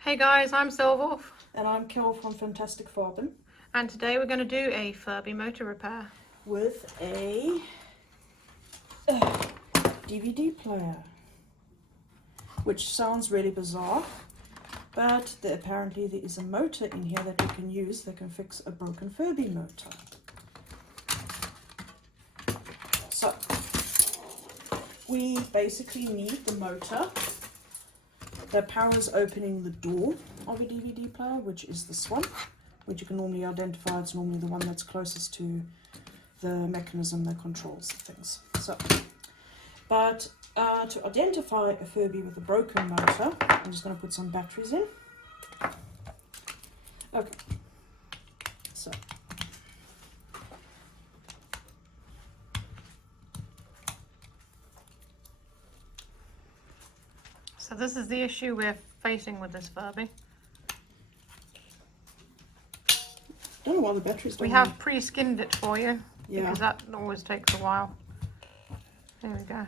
Hey guys, I'm Silwolf. And I'm Kel from Fantastic Farben. And today we're going to do a Furby motor repair. With a DVD player. Which sounds really bizarre. But apparently there is a motor in here that we can use that can fix a broken Furby motor. So, we basically need the motor that powers opening the door of a DVD player, which is this one, which you can normally identify. It's normally the one that's closest to the mechanism that controls the things. So, but to identify a Furby with a broken motor, I'm just going to put some batteries in. Okay, so this is the issue we're facing with this Furby. don't know why the batteries don't We have pre-skinned it for you, because that always takes a while. There we go.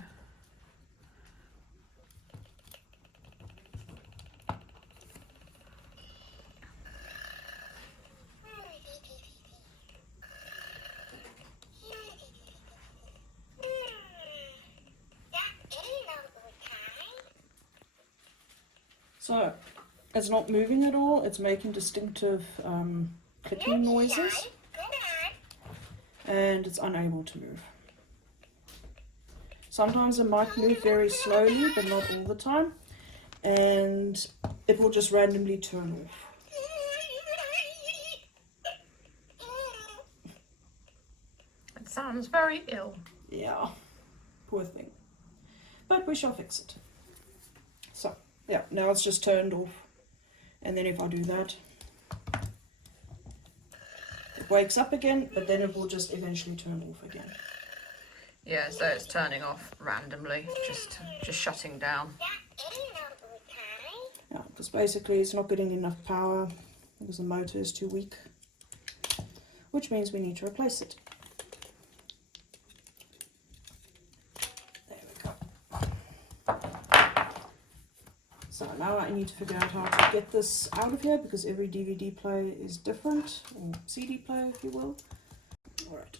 So, it's not moving at all. It's making distinctive clicking noises. And it's unable to move. Sometimes it might move very slowly, but not all the time. And it will just randomly turn off. It sounds very ill. Yeah, poor thing. But we shall fix it. So, yeah, now it's just turned off. And then if I do that, it wakes up again, but then it will just eventually turn off again. Yeah, so it's turning off randomly, just shutting down. Yeah, because basically it's not getting enough power because the motor is too weak, which means we need to replace it. There we go. So now I need to figure out how to get this out of here, because every DVD player is different, or CD player if you will. Alright.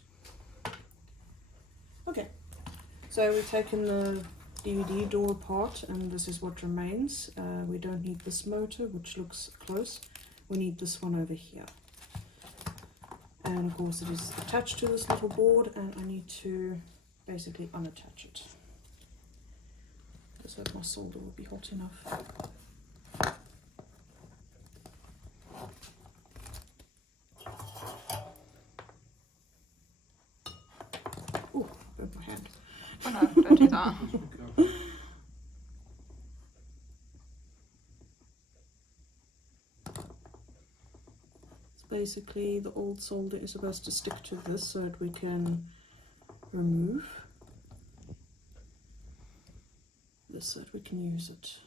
Okay, so we've taken the DVD door apart and this is what remains. We don't need this motor, which looks close. We need this one over here. And of course it is attached to this little board, and I need to basically unattach it. Just hope my solder will be hot enough. Oh, I burnt my hand. Oh no, don't do that. Basically the old solder is supposed to stick to this so that we can remove this so that we can use it.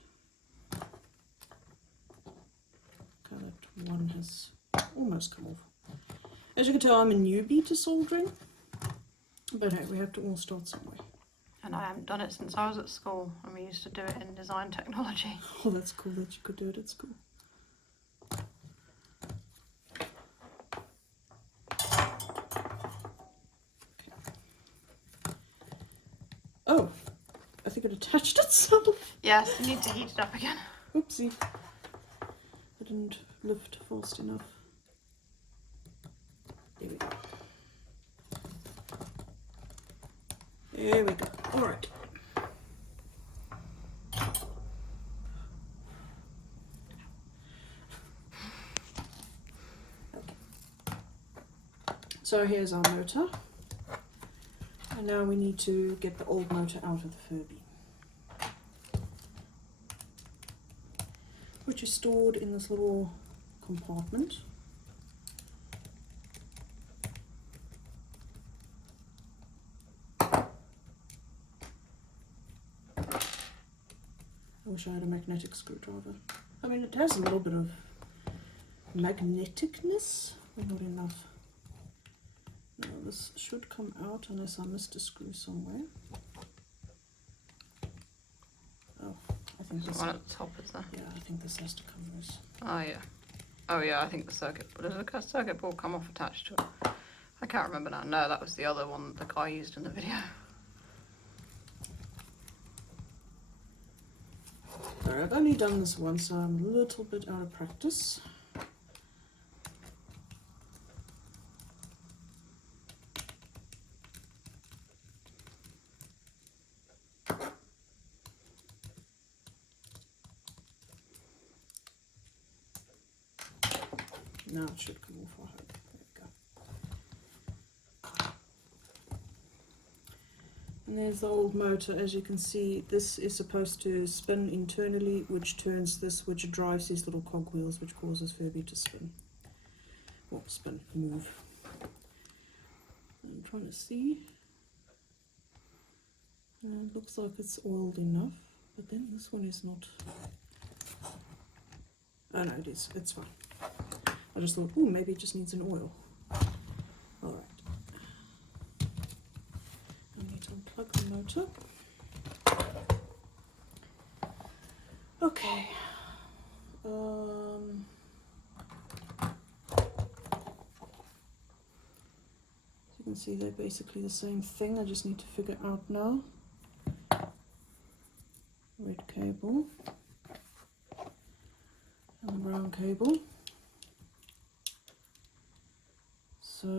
Okay, that one has almost come off. As you can tell, I'm a newbie to soldering, but hey, we have to all start somewhere. And I haven't done it since I was at school, and we used to do it in design technology. Oh, that's cool that you could do it at school. Oh, I think it attached itself. Yes, you need to heat it up again. Oopsie. I didn't lift fast enough. There we go. There we go. Alright. Okay. So here's our motor. And now we need to get the old motor out of the Furby, which is stored in this little compartment. I wish I had a magnetic screwdriver. I mean, it has a little bit of magneticness, but not enough. Now this should come out unless I missed a screw somewhere. Oh, I think There's one at the top, is there? Yeah, I think this has to come loose. Oh yeah. Oh yeah, I think the circuit, does the circuit board come off attached to it? I can't remember now. No, that was the other one that the guy used in the video. Alright, I've only done this once, so I'm a little bit out of practice. Now it should come off, I hope. There we go. And there's the old motor. As you can see, this is supposed to spin internally, which turns this, which drives these little cogwheels, which causes Furby to spin. Or spin, move. I'm trying to see. It looks like it's oiled enough, but then this one is not. Oh no, it is. It's fine. I just thought, oh, maybe it just needs an oil. Alright. I need to unplug the motor. Okay. As you can see, they're basically the same thing. I just need to figure out now. Red cable. And the brown cable. So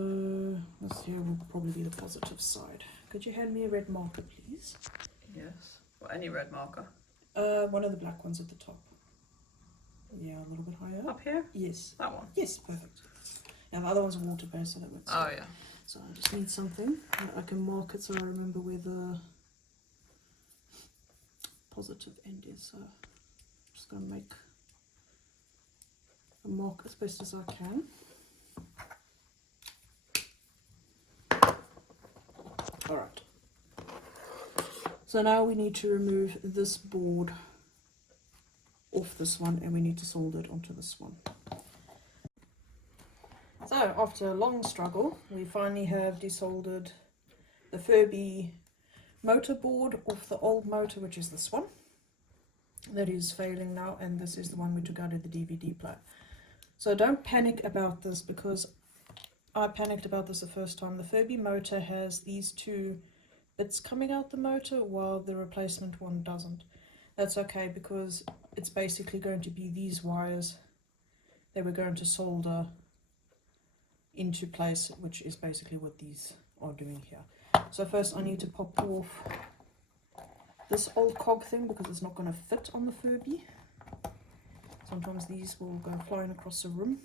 this here will probably be the positive side. Could you hand me a red marker, please? Yes. Well, any red marker? One of the black ones at the top. Yeah, a little bit higher. Up here? Yes. That one? Yes, perfect. Now the other one's water-based, so that works. Oh yeah. So I just need something that I can mark it so I remember where the positive end is. So I'm just going to make a mark as best as I can. Alright, so now we need to remove this board off this one and we need to solder it onto this one. So after a long struggle, we finally have desoldered the Furby motor board off the old motor, which is this one. That is failing now, and this is the one we took out of the DVD player. So don't panic about this, because I panicked about this the first time. The Furby motor has these two bits coming out the motor while the replacement one doesn't. That's okay, because it's basically going to be these wires that we're going to solder into place, which is basically what these are doing here. So first I need to pop off this old cog thing because it's not going to fit on the Furby. Sometimes these will go flying across the room.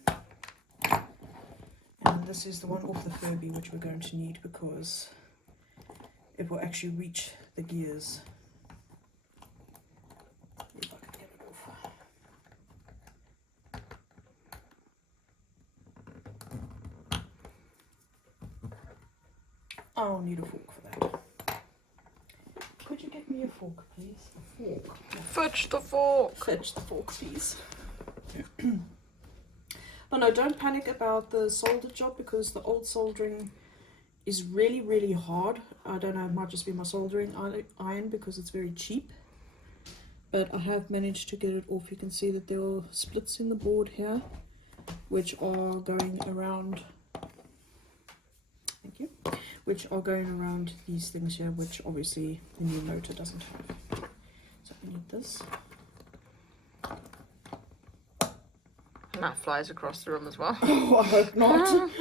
And this is the one off the Furby which we're going to need because it will actually reach the gears. If I can get it off. I'll need a fork for that. Could you get me a fork, please? A fork. Fetch the fork! Fetch the fork, please. But no, don't panic about the solder job because the old soldering is really, really hard. I don't know, it might just be my soldering iron because it's very cheap. But I have managed to get it off. You can see that there are splits in the board here, which are going around, thank you, which are going around these things here, which obviously the new motor doesn't have. So we need this. And that flies across the room as well. Oh, I hope not.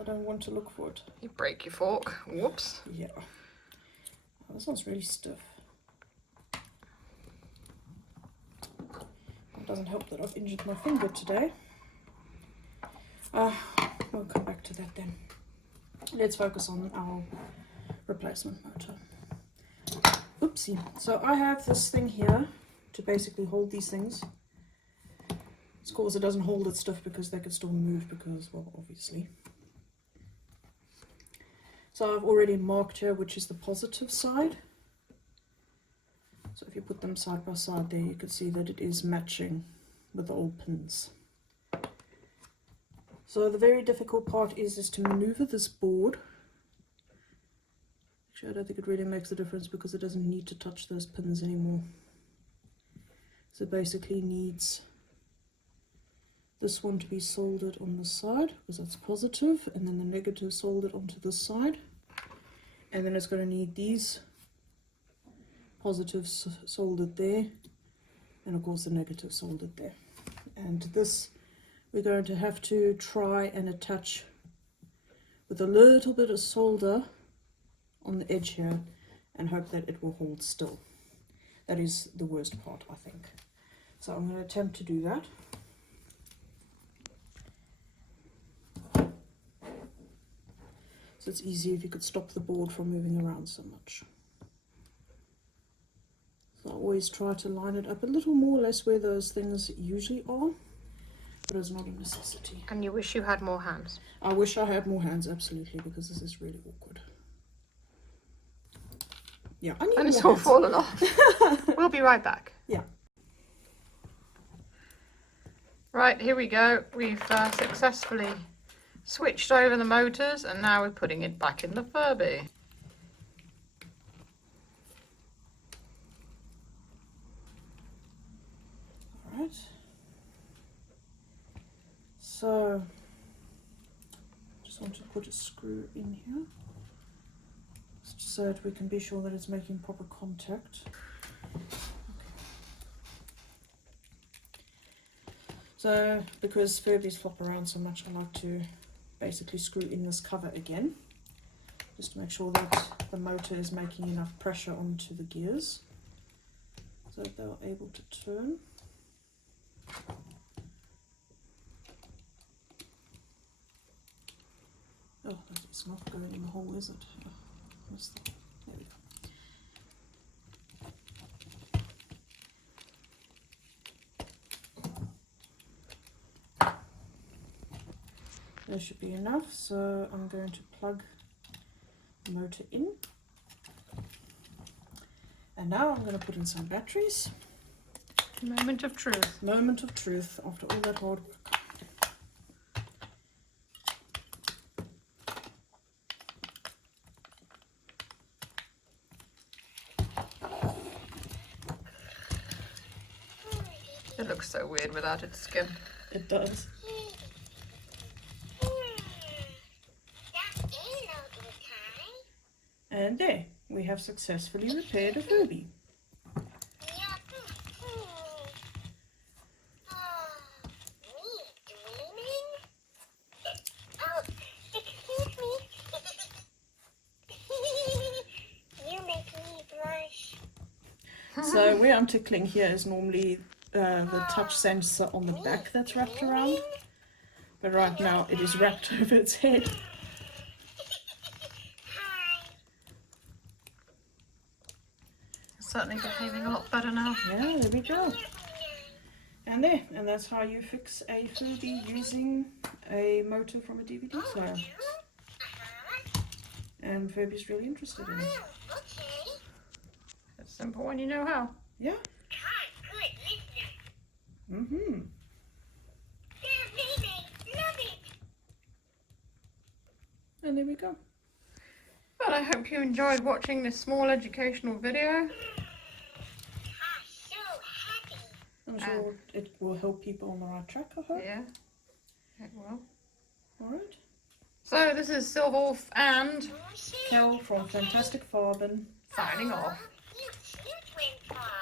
I don't want to look for it. You break your fork. Whoops. Yeah. Oh, this one's really stiff. It doesn't help that I've injured my finger today. We'll come back to that then. Let's focus on our replacement motor. Oopsie. So I have this thing here to basically hold these things. Of course, it doesn't hold its stuff because they could still move because, well, obviously. So I've already marked here which is the positive side. So if you put them side by side there, you can see that it is matching with the old pins. So the very difficult part is to maneuver this board. Actually, I don't think it really makes a difference because it doesn't need to touch those pins anymore. So it basically needs this one to be soldered on the side because that's positive, and then the negative soldered onto the side. And then it's going to need these positives soldered there, and of course the negative soldered there. And this we're going to have to try and attach with a little bit of solder on the edge here and hope that it will hold still. That is the worst part, I think. So I'm going to attempt to do that. So it's easy if you could stop the board from moving around so much. So I always try to line it up a little more or less where those things usually are, but it's not a necessity. And you wish you had more hands? I wish I had more hands, absolutely, because this is really awkward. Yeah, I need and more it's all hands. fallen off. We'll be right back. Yeah. Right, here we go. We've successfully switched over the motors, and now we're putting it back in the Furby. Alright. So, just want to put a screw in here, just so that we can be sure that it's making proper contact. So, because Furbies flop around so much, I like to basically screw in this cover again, just to make sure that the motor is making enough pressure onto the gears, so that they're able to turn. Oh, it's not going in the hole, is it? Oh, missed that. There we go. There should be enough, so I'm going to plug the motor in. And now I'm going to put in some batteries. Moment of truth. Moment of truth after all that hard work. It looks so weird without its skin. It does. And there, we have successfully repaired a Furby. So where I'm tickling here is normally the touch sensor on the back that's wrapped around, but right now it is wrapped over its head. It's certainly behaving a lot better now. Yeah, there we go. And there, and that's how you fix a Furby using a motor from a DVD player. And Furby's really interested in it. It's simple when you know how. Yeah. Mm-hmm. And there we go. Well, I hope you enjoyed watching this small educational video. I'm sure it will help people on the right track, I hope. Yeah, it will. Alright. So this is Silverwolf and Kel from Fantastic Farben signing off. You went far.